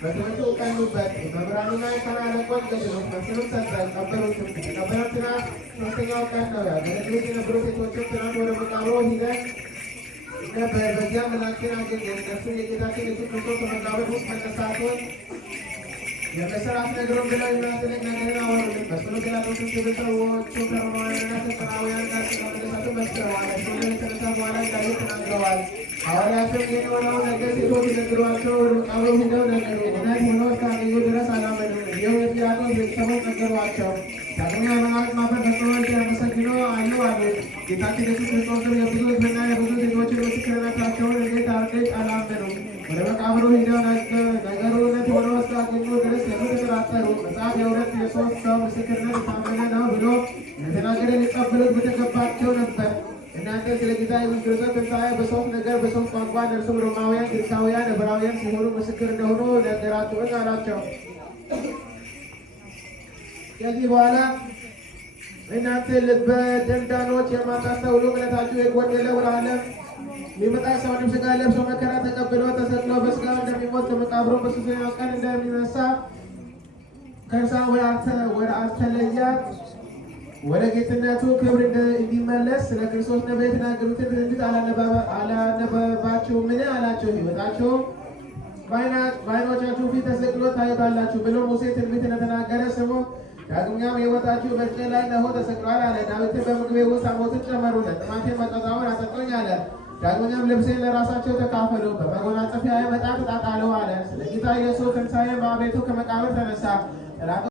በትምህርቱ ቀኑበት መምህራኑና የተናለቆች ገድሎች መስሉን ሰጠን ቀበሩትም። የተቀበለው ትናንት ሶስተኛው ቀን ነው። ያገለግሉት የነበሩ ሴቶችም ትናንት ወደ መቃብሩ ሂደን ነበር። በዚያም መላእክትን አገኘን። እነርሱም የጌታችን ኢየሱስ ክርስቶስ ከመቃብር ውስጥ መነሳቱን የመሰራት ነገሩን ብለው የሚያስደንቅ ነገርን አወሩልን። መስሎ ገላቶችን ቤተሰቦቹ ከሮማውያንና ከሰራውያን ጋር ስለመነሳቱ መስክረዋል። እሱም የተነሳ በኋላ እንዳዩ ተናግረዋል። ሐዋርያትም ይህን የሆነውን ነገር ሴቶች ሲነግሯቸው ወደ መቃብሩ ሂደው ነገሩ። እውነት ሆኖ እስካገኙ ድረስ አላመኑም። እንዲሁም የጲላጦስ ቤተሰቦች ነገሯቸው። ዳግመኛ የመላእክት ማኅበር ፈጽሞ ሲያመሰግኑ አዩ አሉት። ጌታችን ኢየሱስ ክርስቶስም የብዙ ሕዝብና የብዙ ሴቶችን ምስክርነታቸውን እንዴት አድርገው አላመኑም። ወደ መቃብሩ ሂደው ነገሩ እውነት ሆኖ እስካገኙ ድረስ የተጠራጠሩ። መጽሐፍ የሁለት የሦስት ሰው ምስክርነት የታመነ ነው ብሎ እንደተናገረ ሊቀበሉት በተገባቸው ነበር። እናንተ ስለ ጌታ ኢየሱስ ክርስቶስ ትንሣኤ በሦስት ነገር በሦስት ቋንቋ እነርሱም ሮማውያን፣ ግሪካውያን፣ ዕብራውያን ሲሆኑ ምስክር እንደሆኑ ነገራችሁን አላቸው። ከዚህ በኋላ እናንተ ልበ ደንዳኖች የማታስተውሉ እምነታችሁ የጎደለ ወደ ዓለም ሊመጣ የሰውንም ሥጋ ለብሶ መከራ ተቀብሎ ተሰቅሎ በሥጋው እንደሚሞት ከመቃብሩ በሦስተኛው ቀን እንደሚነሳ ከእርሷ ወደ አልተለያት ወደ ጌትነቱ ክብር እንዲመለስ ስለ ክርስቶስ ነቢያት የተናገሩትን ትንቢት አላነበባችሁምን አላቸው። ሕይወታቸው በዓይኖቻችሁ ፊት ተሰቅሎ ታዩታላችሁ ብሎ ሙሴ ትንቢት እንደተናገረ ስሙ። ዳግመኛም ሕይወታችሁ በእጄ ላይ እነሆ ተሰቅሏል አለ። ዳዊትን በምግቤ ውስጥ ሐሞትን ጨመሩለት፣ ጥማቴን መጠጣውን አጠጡኝ አለ። ዳግመኛም ልብሴን ለራሳቸው ተካፈሉ፣ በመጎናጸፊያዬ ዕጣ ተጣጣሉ አለ። ስለ ጌታ ኢየሱስ ትንሣኤ በቤቱ ከመቃብር ተነሳ።